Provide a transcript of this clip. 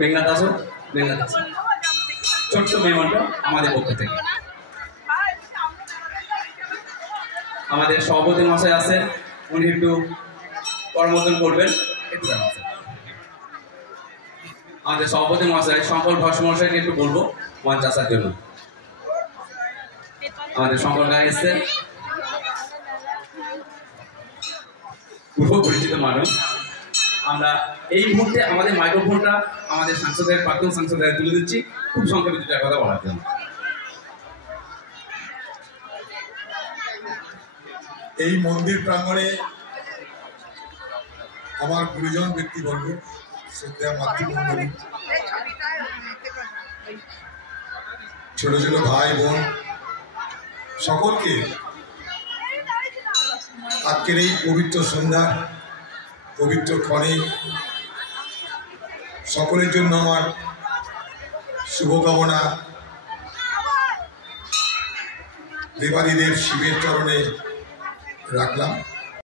মেঘনাথ আসো, মেঘনাথ আসো। ছোট্ট মেহমানটা আমাদের পক্ষ থেকে আমাদের সভাপতি মহাশয় আছেন, উনি একটু করমর্দন করবেন। একটু আমাদের সভাপতি মহাশয় শঙ্কর ঘোষ মহাশয়কে একটু বলবো মঞ্চ আসার জন্য। আমাদের শঙ্কর গায়ে এসছে, পূর্ব পরিচিত মানুষ। আমরা এই মুহূর্তে আমাদের মাইক্রোফোনটা আমাদের সাংসদের, প্রাক্তন সাংসদের তুলে দিচ্ছি খুব সংক্ষেপে দুটা কথা বলার জন্য। এই মন্দির প্রাঙ্গণে আমার গুরুজন ব্যক্তিবর্গ, শ্রদ্ধা মাতৃমণ্ডলী, ছোট ছোট ভাই বোন সকলকে আজকের এই পবিত্র সন্ধ্যা, পবিত্র ক্ষণে সকলের জন্য আমার শুভকামনা দেবাদিদেব শিবের চরণে রাখলাম।